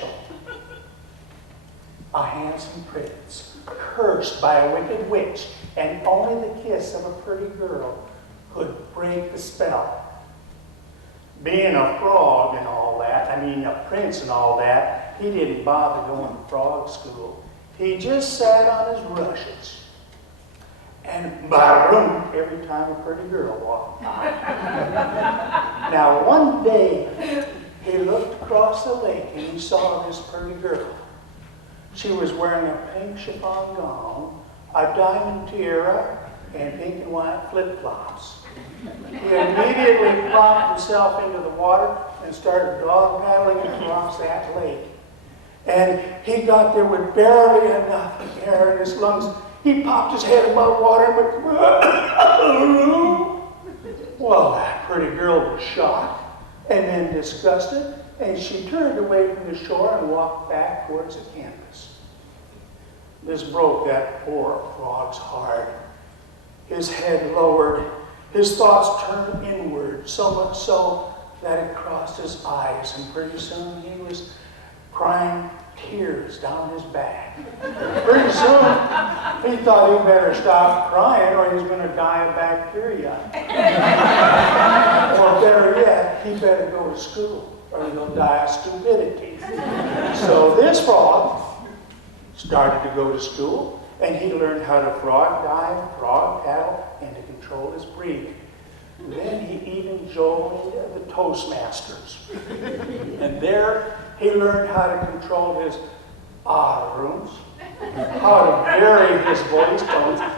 special. A handsome prince, cursed by a wicked witch, and only the kiss of a pretty girl could break the spell. Being a frog and all that, a prince and all that, he didn't bother going to frog school. He just sat on his rushes and baroom every time a pretty girl walked by. Now one day, he looked across the lake and he saw this pretty girl. She was wearing a pink chiffon gown, a diamond tiara, and pink and white flip-flops. He immediately plopped himself into the water and started dog paddling across that lake. And he got there with barely enough air in his lungs. He popped his head above water and went, well, that pretty girl was shocked and then disgusted, and she turned away from the shore and walked back towards the campus. This broke that poor frog's heart. His head lowered. His thoughts turned inward, so much so that it crossed his eyes, and pretty soon he was crying tears down his back. Pretty soon, he thought he better stop crying or he was going to die of bacteria. Or better yet, he better go to school or he'll die of stupidity. So this frog started to go to school, and he learned how to frog dive, frog paddle, and to control his breathing. Then he even joined the Toastmasters. And there he learned how to control his rooms, how to vary his voice tones, and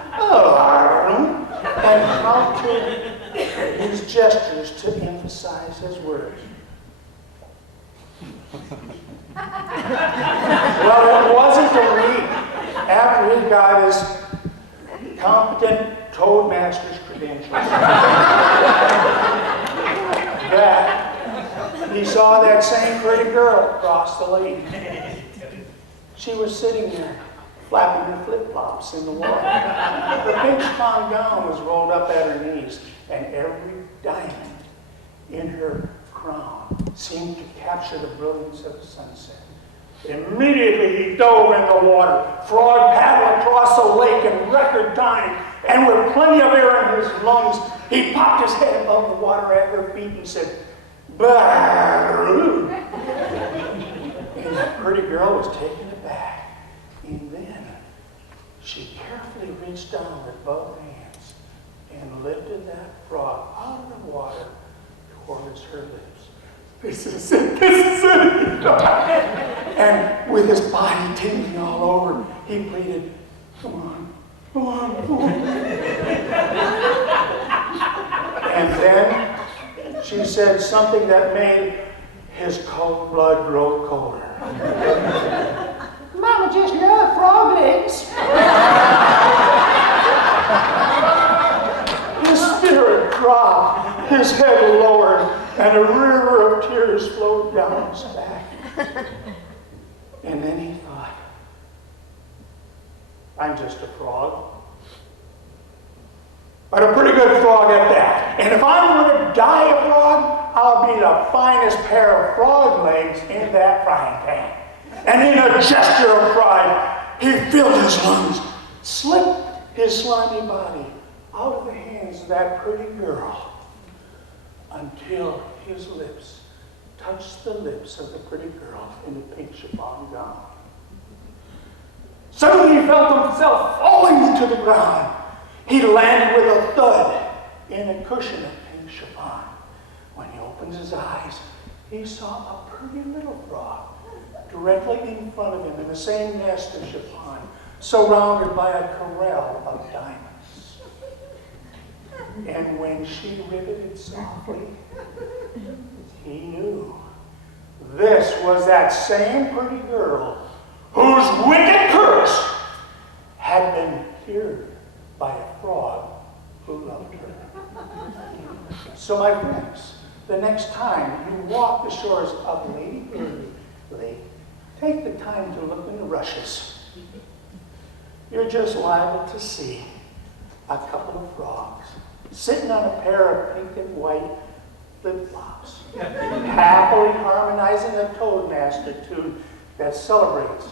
how to use gestures to emphasize his words. Well, it wasn't a week after he got his competent Toastmasters credentials that he saw that same pretty girl across the lake. She was sitting there, flapping her flip-flops in the water. Her pink chiffon gown was rolled up at her knees, and every diamond in her crown seemed to capture the brilliance of the sunset. Immediately he dove in the water, frog paddled across the lake in record time, and with plenty of air in his lungs, he popped his head above the water at her feet and said, "Baroo!" And the pretty girl was taken aback. And then she carefully reached down with both hands and lifted that frog out of the water towards her lips. This is it, this is it. And with his body tingling all over, he pleaded, "Come on, come on, come on." And then she said something that made his cold blood grow colder. "Mama just loved frog legs." His spirit dropped, his head lowered, and a river of tears flowed down his back. And then he thought, I'm just a frog. But a pretty good frog at that. And if I'm going to die a frog, I'll be the finest pair of frog legs in that frying pan. And in a gesture of pride, he filled his lungs, slipped his slimy body out of the hands of that pretty girl until his lips touched the lips of the pretty girl in the pink chiffon gown. Suddenly he felt himself falling to the ground. He landed with a thud in a cushion of pink chiffon. When he opened his eyes, he saw a pretty little frog directly in front of him in the same nest of chiffon, surrounded by a corral of diamonds. And when she riveted softly, he knew this was that same pretty girl whose wicked curse had been cured by a frog who loved her. So my friends, the next time you walk the shores of Lady Bird Lake, take the time to look in the rushes. You're just liable to see a couple of frogs sitting on a pair of pink and white flip-flops, happily harmonizing a Toastmaster tune that celebrates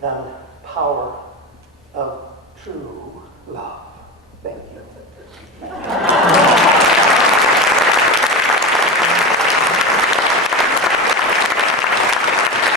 the power of true love. Thank you.